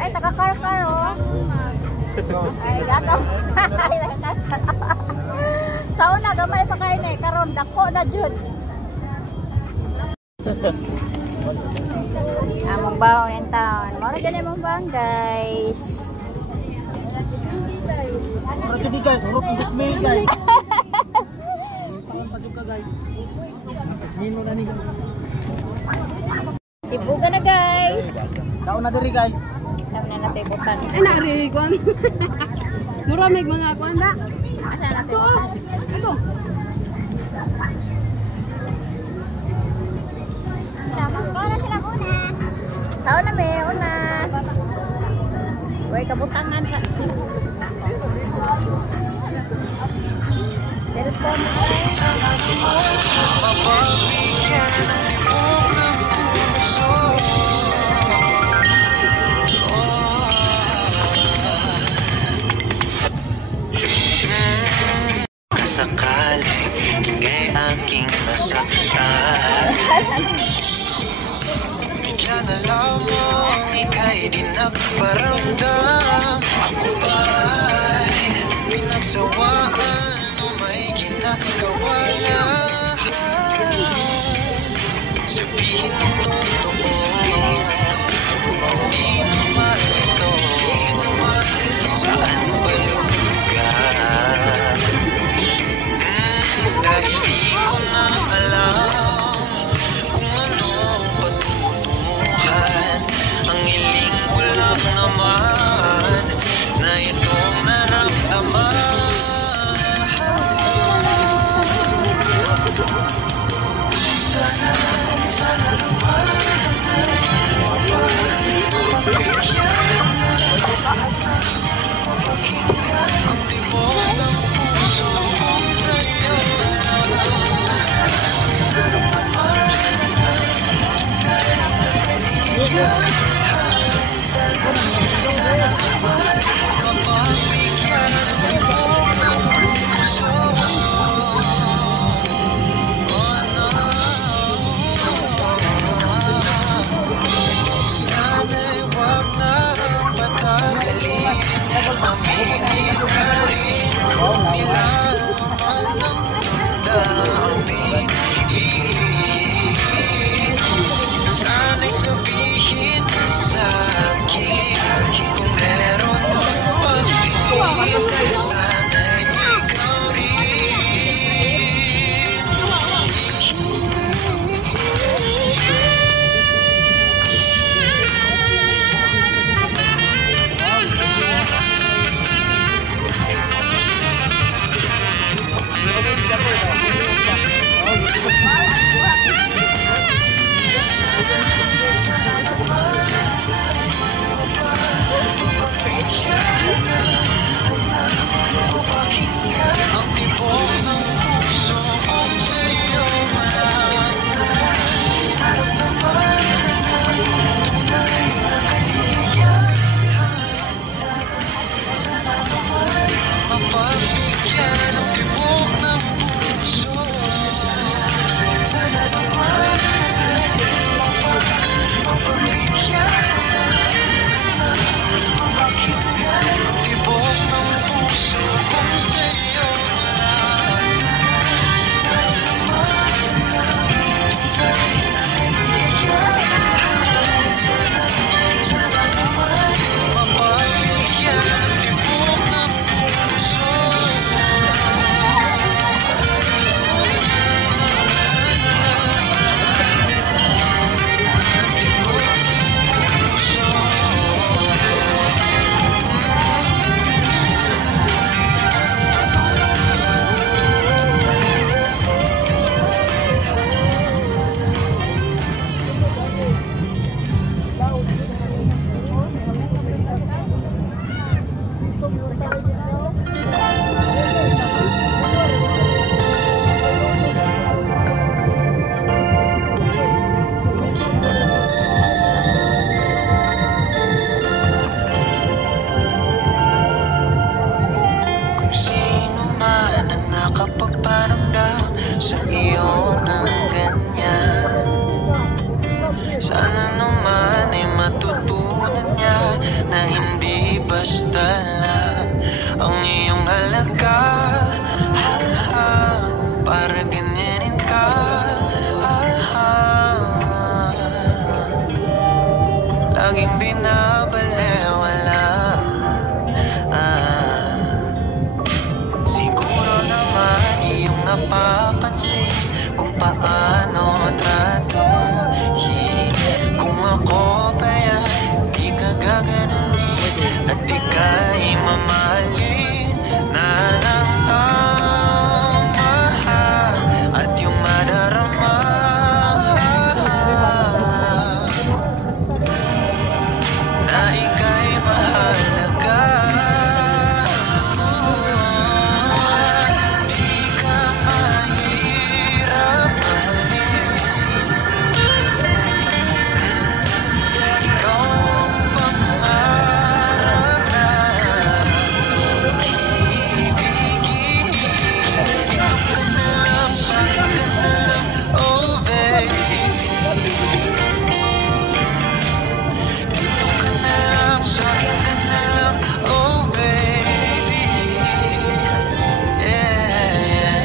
Ay, taga-car-car, oh. Ay, gatang. Sa una, gamay pa kayo na, karon dako na jud. Among baon in town. Mara ganyan mong baon, guys. Mara ganyan, guys. Hurot ang dismay, guys. Pajuka, guys. Dismino na ni, guys. Sibuga na, guys. Kaon na diri, guys. Kami na natin butan. Ay, naari, kuwan. Muramig mga kuwan na. Asa natin butan? Ito. Tao na sila una. Tao na may una. Uy, kabutangan sa cellphone. Kasakali kay aking nasaktan, bigla na lamang ika'y di nagparamdam. Ako ba'y pinagsawaan o may ginagawa na? Sabihin ng totoo, hindi naman ito. Saan ba lugar? Dahil di ko na alam kung ano patutunguhan. Ang hiling ko lang naman na itong naramdaman. Sana naman mapagpigyan mapakinggan ang tibok ng puso kong sa'yo. Sana'y wag na patagalin, aminin ka rin nila naman ang damdamin. Sana'y sabihin mo sa'kin kung meron mong pagtingin. Sana'y ikaw rin. Sana laging binabalewala. Siguro naman iyong napapansin kung paano tratuhin. Kung ako ba yan, di ka gaganunin at ika'y mamahalin na ng mahal at yung madarama na ika'y mahalaga. Di ka mahirap mahalin. Ikaw ang pangarap na ibigin. Ito ka na lang, sa'kin ka na lang, oh baby. Ito ka na lang, sa'kin ka na lang, oh baby. Yeah.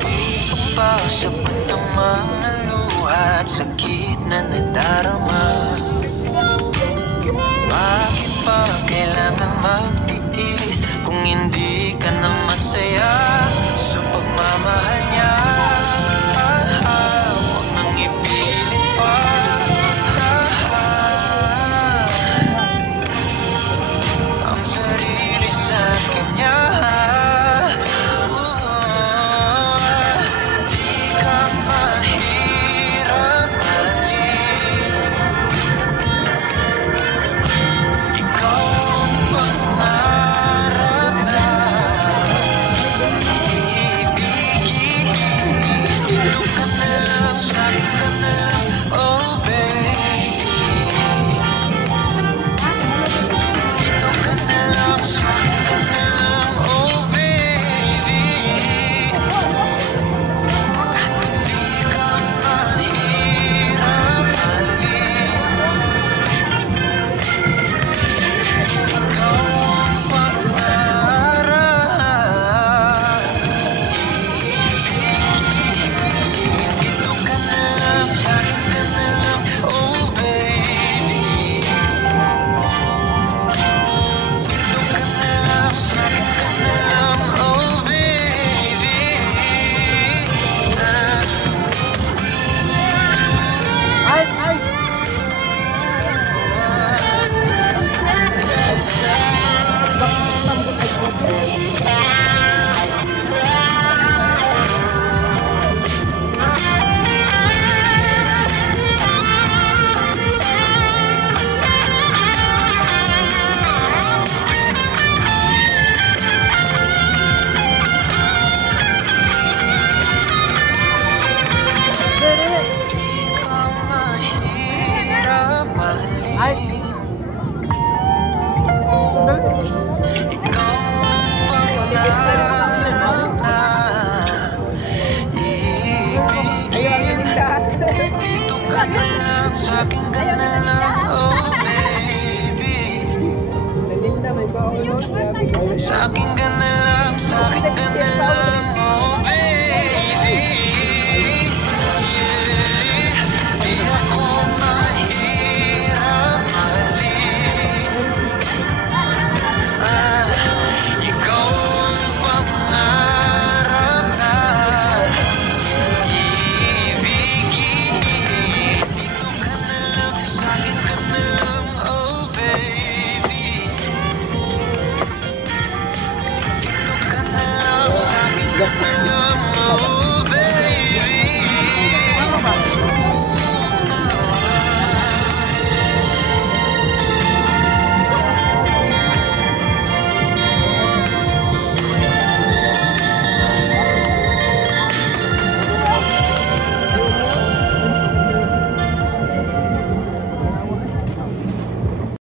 Dito pa sa ng mga luha at sakit na nadarama. Bakit pa kailangan magtiis kung hindi ka na masaya sa pagmamahal niya? Huwag nang ipilit pa. Ang sarili sa kanya. Di ka mahirap mahalin. Ikaw ang pangarap na ibigin. Dito ka na lang, sa'kin ka na lang, oh baby. Dito ka na lang, sa'kin ka na lang, oh baby. Di ka mahirap mahalin. Ikaw ang pangarap ibigin. Dito ka na lang, sa'kin ka na lang, oh baby. Dito ka na lang, sa'kin ka na lang, oh baby. Ice, ice. Di ka mahirap mahalin. Ice. Ikaw ang pangarap na ibigin. Dito ka na lang, sa'kin ka na lang, oh baby. Sa'kin ka